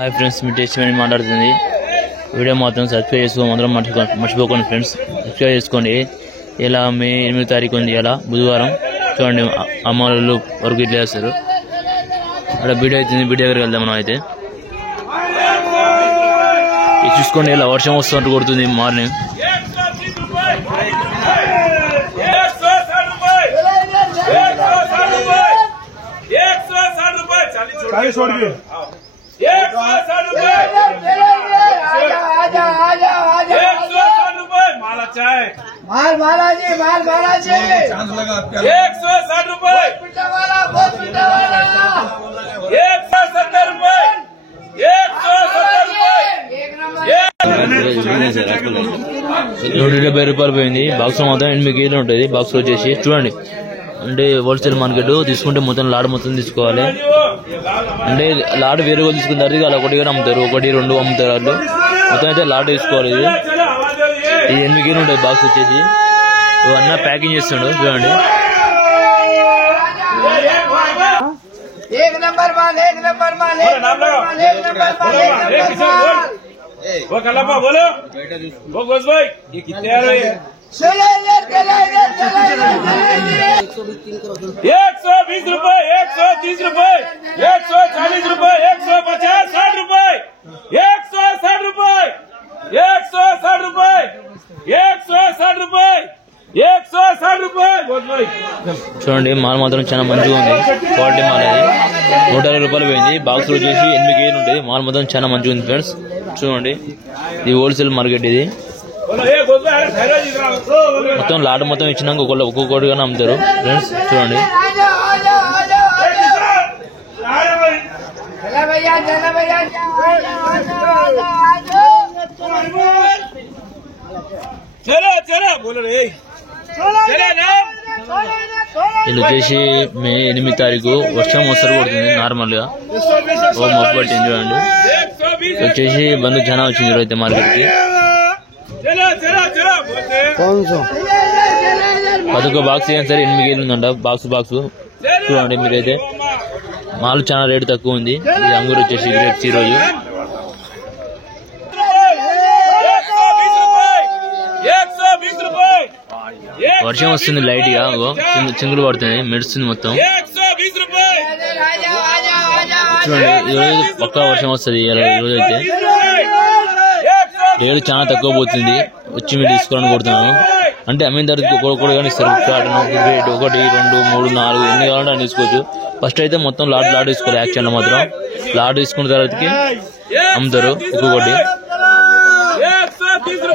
Hi friends, మీ taste మాట్లాడుతుంది. Video మాత్రం subscribe చేసుకోవడం మర్చిపోకండి ఫ్రెండ్స్. సబ్స్క్రైబ్ చేసుకోండి. ఇలా మే 8వ తారీఖు ఉంది, ఇలా బుధవారం. చూడండి, అమ్మవాళ్ళు వరకు ఇట్లా చేస్తారు. అక్కడ వీడియో అవుతుంది, వీడియో దగ్గరికి వెళ్దాం. మనం అయితే ఇది చూసుకోండి, ఇలా వర్షం వస్తున్నట్టు కొడుతుంది మార్నింగ్. माल बालाजी 160 रुपए, 170 रुपए, 170 రూపాయలు పోయింది. బాక్స్ మొత్తం 8 కేజీలు ఉంటుంది. బాక్స్ వచ్చేసి చూడండి, అంటే హోల్సేల్ మార్కెట్ తీసుకుంటే మొత్తం లాడ్ మొత్తం తీసుకోవాలి. అంటే లాడ్ వేరే వాళ్ళు తీసుకుంటారు, అలా ఒకటిగా అమ్ముతారు, 1, 2 అమ్ముతారు వాళ్ళు. మొత్తం అయితే లాడ్ తీసుకోవాలి. ఇది 8 కేజీలు ఉంటుంది బాక్స్ వచ్చేసి. అన్న ప్యాకింగ్ చేస్తుండు చూడండి. एक नंबर माल वो कलपा बोलो वो घोष भाई ये कितने आ रहे हैं? 120 रुपए, 130 रुपए, 140 रुपए, 150, 60 रुपए, 160 रुपए, 160 रुपए, 160 रुपए, 160 रुपए घोष भाई. చూడండి, మాల్ మాత్రం చాలా మంచిగా ఉంది. క్వాలిటీ మాల్ అది. 120 రూపాయలు పోయింది. బాక్స్ వచ్చేసి 8 కేజీలు ఉంటుంది. మాల్ మొత్తం చాలా మంచిగా ఉంది ఫ్రెండ్స్. చూడండి, ఇది హోల్సేల్ మార్కెట్. ఇది మొత్తం లాట్ మొత్తం ఇచ్చినాక ఒక్కొక్కటిగానే అమ్ముతారు ఫ్రెండ్స్. చూడండి, వీళ్ళు వచ్చేసి మే 8వ తారీఖు వర్షం వస్తారు కొడుతుంది నార్మల్ గా. ఓ మబ్బు పట్టింది చూడండి. వచ్చేసి బంధు జనం వచ్చింది అయితే మార్కెట్ కి. 11 బాక్స్ అయినా సరే 8 కేజీలు ఉందంట బాక్స్. చూడండి మీరైతే, మాల్ చాలా రేటు తక్కువ ఉంది. ఇది అంగూరు వచ్చేసి గ్రేప్స్ ఈ రోజు. వర్షం వస్తుంది లైట్ గా, చింగులు పడుతుంది, మెడుస్తుంది మొత్తం. చూడండి, ఈరోజు పక్కా వర్షం వస్తుంది. ఈరోజు అయితే రేటు చాలా తక్కువ పోతుంది. వచ్చి మీరు తీసుకోవాలని కొడుతున్నాను. అంటే అమ్మిన తర్వాత ఒక్కొక్కటి కానీ ఇస్తారు. కాటన్, గ్రేట్ 1, 2, 3, 4 ఎన్ని కావాలంటే అన్ని తీసుకోవచ్చు. ఫస్ట్ అయితే మొత్తం లాడ్ తీసుకోవాలి. యాక్చువల్ మాత్రం లాడ్ తీసుకున్న తర్వాతకి అమ్ముతారు. ఒక్కొక్కటి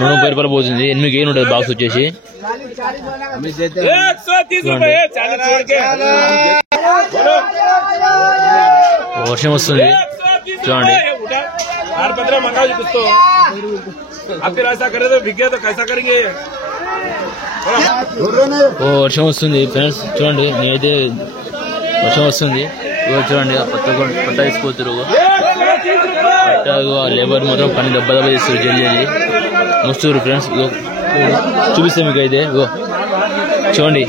30 రూపాయలు పోతుంది. 8 కేజీలు ఉంటుంది బాక్స్ వచ్చేసి. వర్షం వస్తుంది చూడండి. వర్షం వస్తుంది ఫ్రెండ్స్. చూడండి, నేనైతే వర్షం వస్తుంది. చూడండి, పట్ట తీసుకుపోతారు. లేబర్ మాత్రం పని దెబ్బ చేస్తారు. జల్లి మస్తున్నారు ఫ్రెండ్స్. చూపిస్తే మీకు అయితే చూడండి,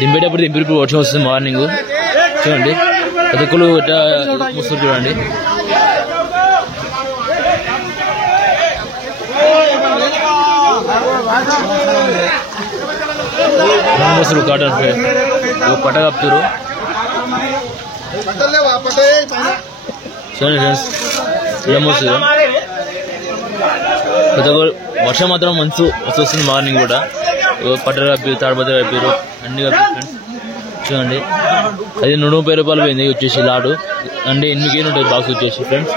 దింపేటప్పుడు వర్షం వస్తుంది మార్నింగ్. చూడండి, పదకులు ఇట్లా మస్తున్నారు చూడండి. మస్తున్నారు కాటన్ పట్ట కప్పుతారు. చూడండి ఫ్రెండ్స్, ఇలా మస్తున్నారు. వర్షం మాత్రం మంచు వస్తుంది మార్నింగ్ కూడా. పట్టలు కప్పారు, తాడుపత్ర కప్పారు, అన్ని కప్పారు ఫ్రెండ్స్. చూడండి, అది 130 రూపాయలు పోయింది వచ్చేసి లాడు. అంటే 8 కేజీలు ఉంటుంది బాక్స్ వచ్చేసి ఫ్రెండ్స్.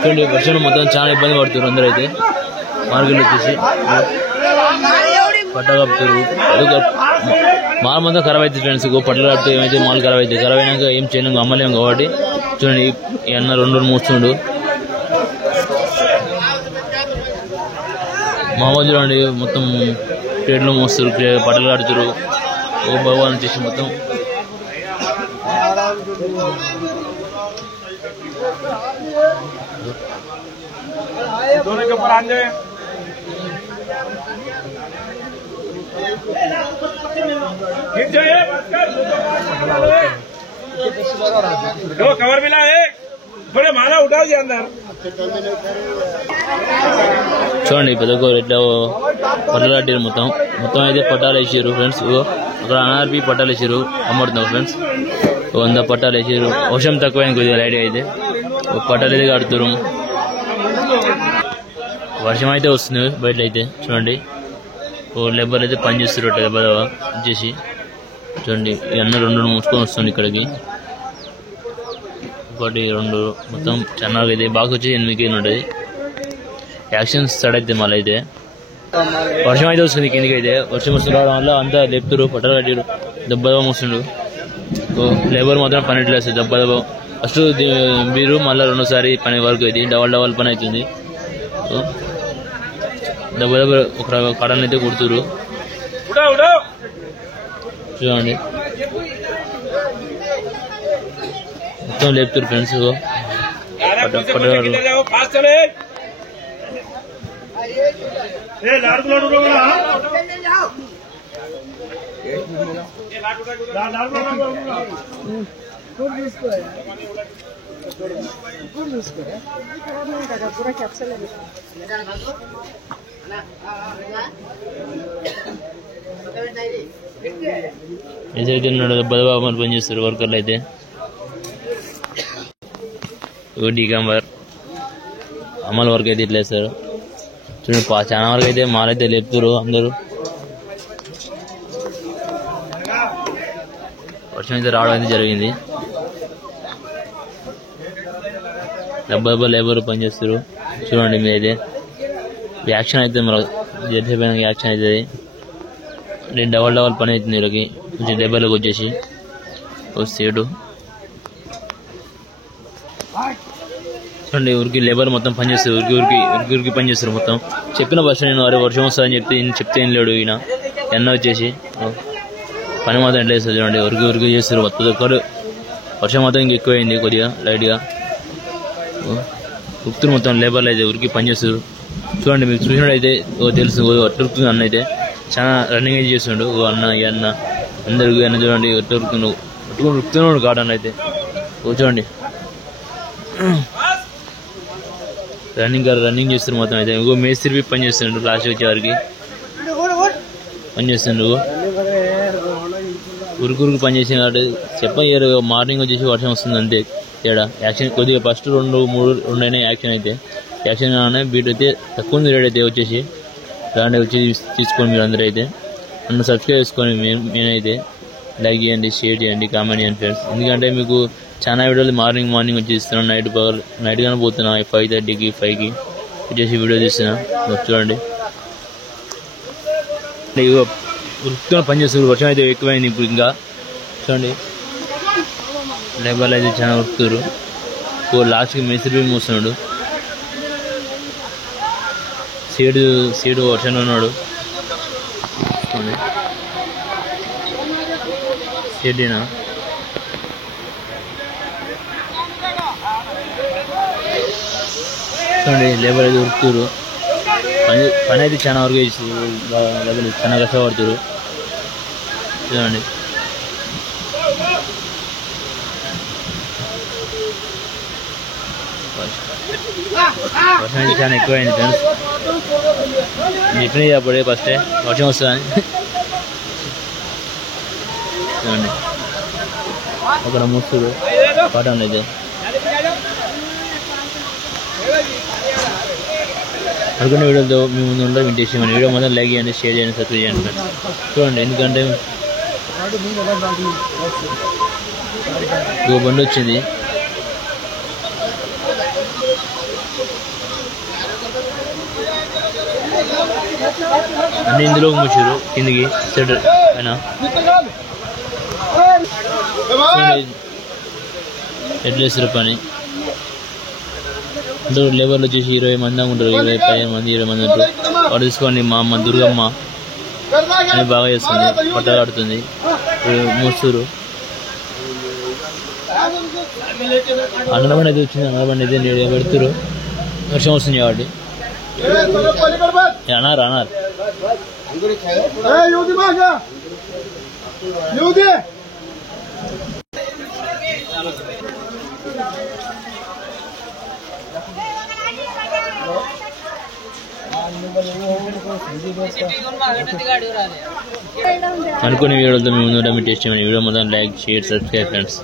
చూడండి, వర్షం మొత్తం చాలా ఇబ్బంది పడుతున్నారు అందరూ అయితే. మార్కెట్ వచ్చేసి పట్ట కప్పుతారు. మాల్ మొత్తం ఖరాబ్ అవుతుంది ఫ్రెండ్స్. పట్టలు కప్పితే ఏమైతే మాల్ ఖరాబ్ అవుతుంది. ఖరాబ్ అయినాక ఏం చేయలేము, అమ్మలేము కాబట్టి. చూడండి, ఈ అన్న 2 మూస్తుండు. మామూలు చూడండి, మొత్తం ప్లేట్లు మోస్తారు, పట్టలు కడుతారు. ఓ భగవాన్ వచ్చేసి మొత్తం कवर मिला एक थोड़े माला उठाओ जी अंदर చూడండి పెద్దగోరు ఎట్లా పట్టాలు కట్టారు మొత్తం మొత్తం అయితే పట్టాలు వేసారు ఫ్రెండ్స్. అక్కడ అనార్పి పట్టాలు వేసారు అమ్ముతున్నారు ఫ్రెండ్స్. 100 పట్టాలు వేసారు. వర్షం తక్కువైంది కొద్దిగా లైట్ అయితే పట్టాలు అయితే కడుతున్నారు. వర్షం అయితే వస్తుంది బయట అయితే చూడండి. లేబర్ అయితే పని చేస్తారు దెబ్బ వచ్చేసి చూడండి. ఈ అన్న 2 మూసుకొని వస్తుంది ఇక్కడికి. 1 2 మొత్తం ಚೆನ್ನಾಗಿ అయితే బాక్స్ వచ్చి 8 కేజీలు ఉంటుంది. యాక్షన్ స్టార్ట్ అయితే మళ్ళీ అయితే వర్షం అయితే వస్తుంది కిందికి అయితే. వర్షం వస్తుంది రావడం వల్ల అంతా లేపుతారు పట్టాలు కట్టారు. దెబ్బ వస్తుండు లేబర్ మాత్రం పని ఎట్లా వస్తుంది దెబ్బ ఫస్ట్ మీరు మళ్ళీ 2సారి పని వరకు అయితే డబల్ పని అవుతుంది. దెబ్బ ఒక కడని అయితే కుడుతురు చూడండి. మొత్తం లేపుతారు ఫ్రెండ్స్. ఏదైతే బదబాబు పని చేస్తారు వర్కర్లు అయితే. డీకంబర్ అమలు వరకు అయితే ఇట్లా వేస్తారు చూడండి. చాలా వరకు అయితే మాలైతే లేపుతారు అందరూ. వర్షం అయితే రావడం అయితే జరిగింది. డబ్బా లేబర్ పనిచేస్తారు చూడండి. మీరైతే యాక్షన్ అయితే మన జరిగిపోయిన యాక్షన్ అవుతుంది. నేను డబల్ పని అవుతుంది వీళ్ళకి కొంచెం దెబ్బలకు వచ్చేసి సైడు చూడండి. ఊరికి లేబర్ మొత్తం పనిచేస్తారు. ఊరికి పని చేస్తారు మొత్తం. చెప్పిన బస్ నేను వారి వర్షం వస్తుందని చెప్తే ఏం లేడు ఈయన. ఎన్న వచ్చేసి పని మాత్రం ఎట్లా చేస్తారు చూడండి. ఊరికి చేస్తారు మొత్తం ఒక్కరు. వర్షం మాత్రం ఇంక ఎక్కువైంది కొద్దిగా లైట్గా. ఉక్తులు మొత్తం లేబర్లు అయితే ఊరికి పని చేస్తారు చూడండి. మీకు చూసినట్టయితే తెలుసు ఉరుకుతుంది అన్న అయితే చాలా రన్నింగ్ అయితే చేస్తుండు. అన్న ఈ అన్న అందరు అన్న చూడండి ఉరుకుతున్నాడు గార్డెన్ అయితే చూడండి. రన్నింగ్ చేస్తారు మొత్తం అయితే. మేస్త్రి పని చేస్తుండ్రు లాస్ట్ వచ్చేవారికి పని చేస్తుండ్రు. ఉరుకు పని చేసిన కాబట్టి చెప్పారు. మార్నింగ్ వచ్చేసి వర్షం వస్తుంది అంతే తేడా. యాక్షన్ కొద్దిగా ఫస్ట్ 2 3 అయినా యాక్షన్ అయితే యాక్షన్ కానీ బీట్ అయితే తక్కువ ఉంది రేట్ అయితే వచ్చేసి దాంట్లో వచ్చి తీసుకోండి. మీరు అందరూ అయితే నన్ను సబ్స్క్రైబ్ చేసుకోండి. నేనైతే లైక్ చేయండి, షేర్ చేయండి, కామెంట్ చేయండి ఫ్రెండ్స్. ఎందుకంటే మీకు చాలా వీడియోలు మార్నింగ్ వచ్చి ఇస్తున్నాను. నైట్ కానీ పోతున్నా 5:30కి 5కి వచ్చేసి వీడియో తీస్తున్నా చూడండి. ఉరుకుతున్న పని చేస్తారు. వర్షం అయితే ఎక్కువైంది ఇప్పుడు ఇంకా చూడండి. లేబర్లు అయితే చాలా ఉరుకుతారు. లాస్ట్కి మేస్త్రి మూస్తున్నాడు. సీడు వర్షంలో ఉన్నాడు చూడండి. సీడీనా చూడండి. లేబర్ అయితే ఉరుకుతారు. పని అయితే చాలా వరకు లేబర్ చాలా కష్టపడుతారు చూడండి. వర్షం అయితే చాలా ఎక్కువైంది ఫ్రెండ్స్. చెప్పినది అప్పుడే ఫస్టే వర్షం వస్తుందని చూడండి. అక్కడ మూస్తుడు పాఠం అయితే అనుకున్న వీడియోతో మీ ముందు ఉంటే వింటేసి మన వీడియో మొత్తం లైక్ చేయండి, షేర్ చేయండి, సబ్స్క్రైబ్ చేయండి ఫ్రెండ్స్ చూడండి. ఎందుకంటే బండి వచ్చింది. అన్ని ఇందులో మూసారు కిందికి సెట్ అయినా ఎట్లేస్తారు పని. అందరూ లేబర్లు వచ్చేసి 20 మంది ఉంటారు. 25 మంది 20 మంది ఉంటారు. వాడు తీసుకోండి. మా అమ్మ దుర్గమ్మ అని బాగా చేస్తుంది. పట్టాలు ఆడుతుంది. మూస్తూరు అన్నబండి అయితే వచ్చింది. అన్నబండి అయితే పెడుతురు. వర్షం వస్తుంది కాబట్టి అన్నారు అనుకునే వీడియోలతో మేము ముందు టేస్ట్ చేయమని వీడియో మొత్తం లైక్ షేర్ సబ్స్క్రైబ్ ఫ్రెండ్స్.